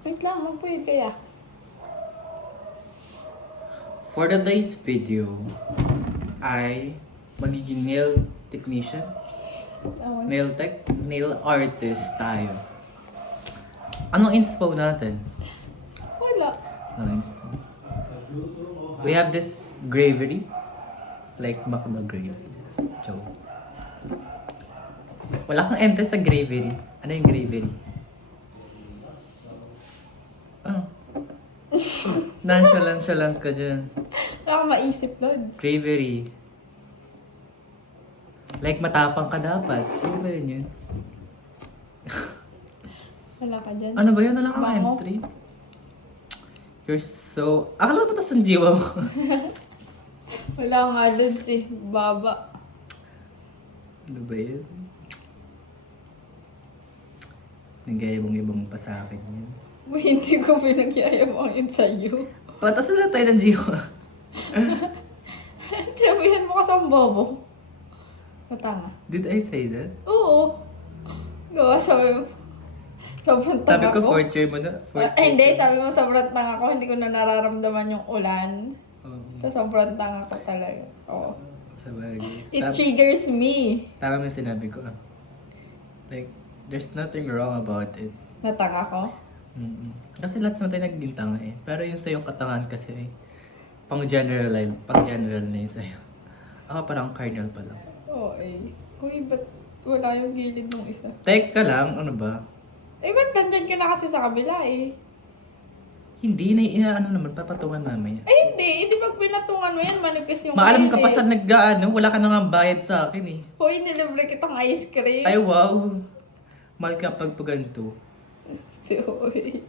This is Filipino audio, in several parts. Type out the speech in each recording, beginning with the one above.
Wait lang, magpuyod kaya. For today's video, ay magiging nail technician, Awan. nail artist tayo. Anong inspo natin? Wala. Anong inspo? We have this gravery, like Macdo Gravery. Joke. Wala kang enter sa gravery. Ano yung gravery? Ano? Nonchalant ka dyan. Wala akong maisip, Lods. Bravery. Like matapang ka dapat. Ano ba yun? Wala ka dyan. Ano ba yun? Wala kang Bango. entry? You're so... Akala mo tas ang jiwa mo. Wala nga, Lods eh. Baba. Ano ba yun? Nagayabang-ibang pa sa akin yun. Uy, hindi ko pinagyayabang yun sa'yo. Pataas na tayo ng jiwa. Sabihan mo kasi ang bobo. Matanga. Did I say that? Oo. Gawa, sabi mo. Sobrang Sabi tanga ko, ko. fourth year mo na. Hindi, sabi mo sobrang tanga ko. Hindi ko na nararamdaman yung ulan. Oo. So, sobrang tanga ko talaga. Oo. Sabagay. It triggers me. Tama yung sinabi ko. Like, there's nothing wrong about it. Natanga ko. Mm-mm. Kasi lahat naman tayo naging tanga eh. Pero yung sa'yong katangahan kasi eh, pang general na yun sa'yo. Ako parang cardinal pa lang. Oo eh. Uy, ba't wala yung gilid ng isa? Teka lang, ano ba? Eh, ba't nandyan ka na kasi sa kabila eh? Hindi, ano naman, papatungan mamaya. Ay, hindi. Hindi pag pinatungan mo yan, manipis yung Maalam ka pa gilid. sa nag-ano, wala ka na nga bayad sa akin eh. Hoy, nilibre kitang ice cream. Ay wow! Mahal ka pag paganto. Si Uy.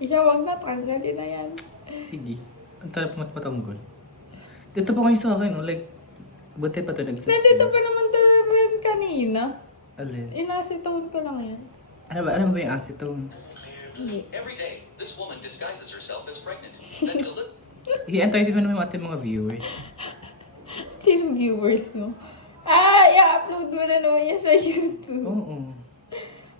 Iya, wag na. Tanggalin na yan. Sige. Ang tala pa matanggol. Dito pa kayo sa akin, no? Like, buti pa ito Nandito nagsasaya. pa naman talaga rin kanina. Alin? Inasitone ko lang yan. Ano ba yung acetone? Every day, this woman disguises herself as pregnant. Then I-entertain mo naman yung ating mga viewers. Sino viewers mo? Ah, i-upload mo na naman yan sa YouTube. Oo.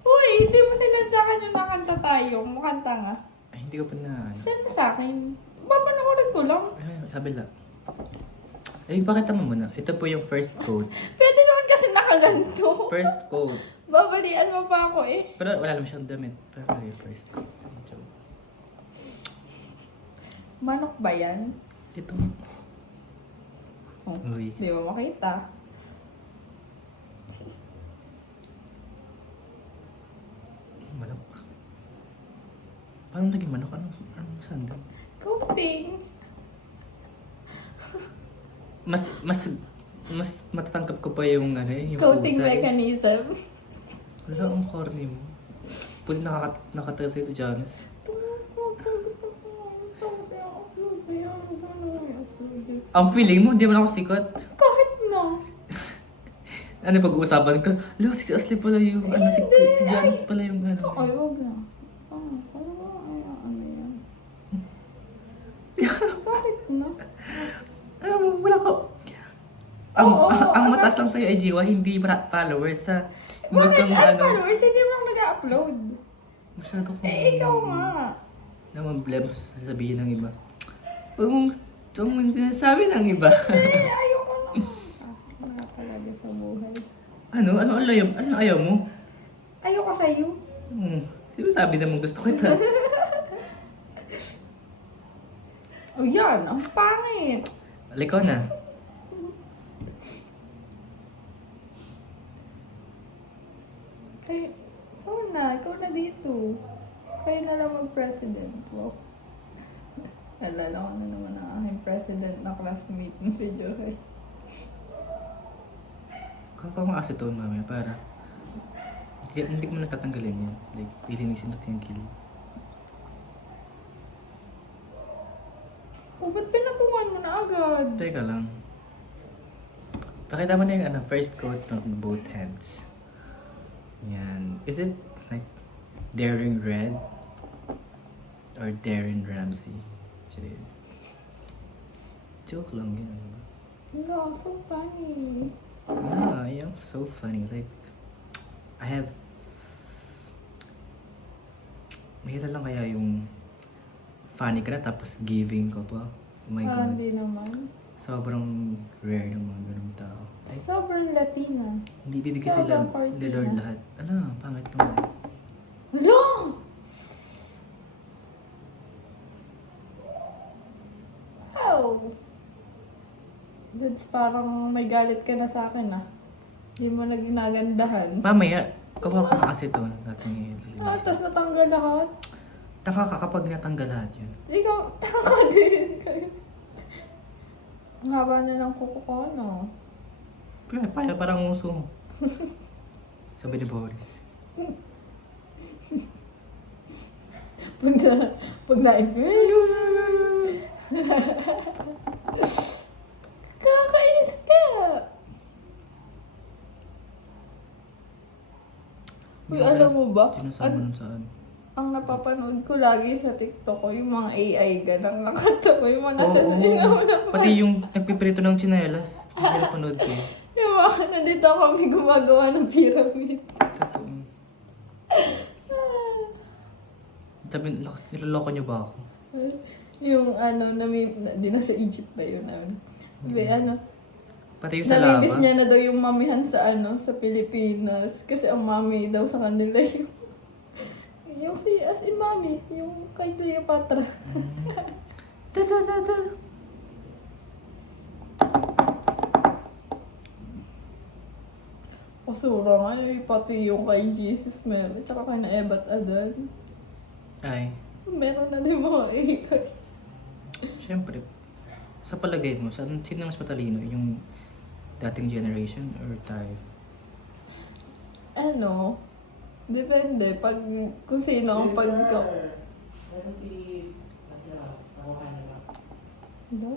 Uy, hindi mo sinend sa akin yung nakanta tayo. Makanta nga. Ay, hindi ko pa na ano. Send mo sa akin. Papanoorin ko lang. Ay, kabila. Ay, pakita mo muna. Ito po yung first quote. Pwede naman kasi nakaganto. First quote. Babalian mo pa ako eh. Pero wala naman siyang damit. Pero yung first quote. Joke. Manok ba yan? Ito. Oh, Uy. di mo makita. Manok. Paano naging manok? Anong sandal? Coating. Mas matatangkap ko pa yung ano yung Coating pusay. mechanism. Wala, ang corny mo. Pwede nakatayo sa'yo sa Janus. Ang feeling mo, hindi mo na ako sikat. Kahit na. Ano pag-uusapan ka? Lo, si Ashley pala yung ano, si Janus pala yung ano. Ay, wag na. Ano yan? Kahit na. Alam mo, wala ka. Ang mataas lang sa'yo ay Jiwa, hindi followers sa huwag Bakit kang ang ano. followers? Hindi mo lang nag-upload. Masyado kang Eh, ikaw nga. naman blem sasabihin ng iba. Huwag mong sinasabi ng iba. Eh, ayoko na. Wala talaga sa buhay. Ano ayaw mo? Ayoko sa'yo. Sino sabi naman gusto kita? O yan, ang pangit. Ikaw na. Ikaw na dito. Kayo na lang mag-president. Wow. Alala ko na naman ang aking president na classmate mo si Joy. Kaka mga acetone mamaya para hindi ko mo natatanggalin yan. Like, ilinisin natin yung kilid. O, ba't pinatungan mo na agad? Teka lang. Pakita mo na yung first quote ng both hands. Yan. Is it like Daring Red or Darren Ramsey? Actually, joke lang yan. No, so funny. Yeah, I am so funny. Like, I have mahirap lang kaya yung funny ka na tapos giving ka pa. Oh my Parang God. di naman. Sobrang rare ng mga ganung tao. Ay, Sobrang Latina. hindi bibigay sila Sobrang ni Lord Cortina. lahat. Ano, pangit naman. Hala! Wow! That's parang may galit ka na sa akin ah. Hindi mo na ginagandahan. Mamaya, kawawa ka kasi to. Natin Tapos natanggal lahat. Taka ka kapag natanggal lahat yun. Ikaw, taka din. Ang haba na ng kuko ko, no? Kaya parang uso mo. Sabi ni Boris. Pag Kakainis ka! Uy, alam mo ba? Sinasama nun saan? Ang napapanood ko lagi sa TikTok ko, yung mga AI ganang nakatawa, yung mga nasa Oo. Pati yung nagpiprito ng tsinelas. Pinapanood ko. yung mga nandito kami gumagawa ng pyramid. Totoo. Sabi, niloloko niyo ba ako? Yung ano, di nasa Egypt ba yun? Sabi, ano, Pati yung sa lava. namimiss niya na daw yung mamihan sa sa Pilipinas. Kasi ang mami daw sa kanila yung si, as in mami, yung kay Cleopatra. Kasura nga pati yung kay Jesus meron, tsaka kay na Ebat Adan. Ay, Meron na din mga AI. syempre. Sa palagay mo, sino mas matalino? Yung dating generation or tayo? Ano? Depende. Kung sino ang pagka... Nasa si... Nakuha na lang. Ano?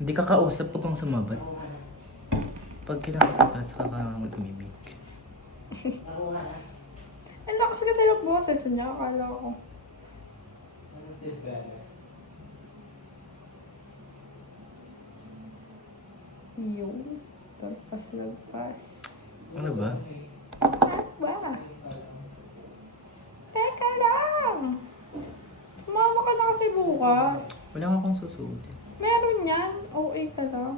Hindi ka kausap pag kung sumabat. Nakuha na. Pag kinakausap ka, saka ka mag-umibig. Nakuha na. Ang lakas kasi ng boses niya, akala ko. Nasa si Bella. Yung lagpas. Ano ba? Ano ba? Teka lang! Sumama ka na kasi bukas. Wala nga akong susuotin. Meron yan. OA ka lang.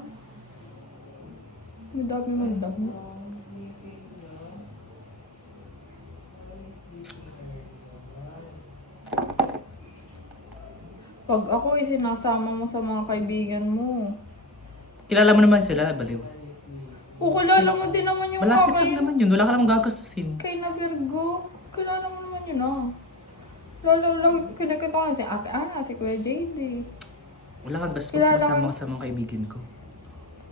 Madami mandami. Pag ako sinasama mo sa mga kaibigan mo. Kilala mo naman sila, baliw. O, kilala mo din naman yung Malapit mga lang naman yun. Wala ka namang gagastusin. kay na Virgo. Kilala mo naman yun ah. Lalo lang, kinakita ko na si Ate Ana, si Kuya JD. Wala kang gastos Kilala kasama ka- ka sa mga kaibigan ko.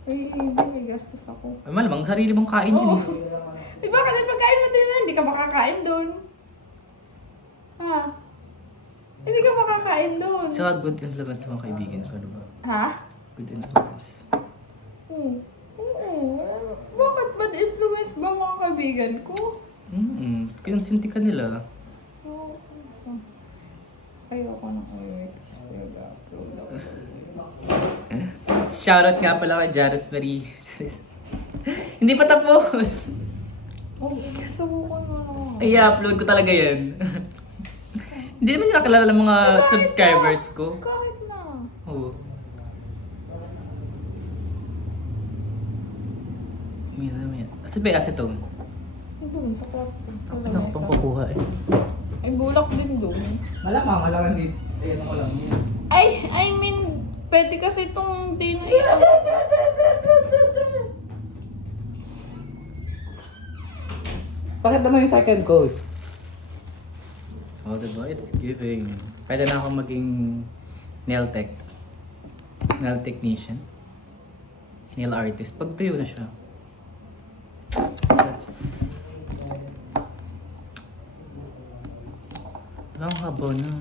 Eh, hindi, may gastos ako. Ay, malamang sarili mong kain yun Oo. eh. Diba kasi pagkain mo din naman, hindi ka makakain doon. Ha? Hindi ka makakain doon. Saka good influence sa mga kaibigan ko, ano ba? Ha? Good influence. Oo. Bakit bad influence ba mga kaibigan ko? Kinonsinti ka nila. Oo. So, ayoko nang uwi. Upload ako. Shoutout nga pala kay Jaros Marie. Hindi pa tapos. Oh, subukan na. I-upload ko talaga yan. Hindi naman nila kilala ng mga Kahit subscribers na. ko. Kahit na. Oo. Maya. Asa ba yung acetone? Doon sa kwarto. Sa Ako lang lamesa. pang kukuha eh. Ay, bulak din doon. Malamang, malamang din. Ayan ako lang yun. I mean, pwede kasi itong din. Bakit naman yung second code? Oh, diba? It's giving. Pwede na ako maging nail tech. Nail technician. Nail artist. Pag tuyo na siya. That's... Walang haba na.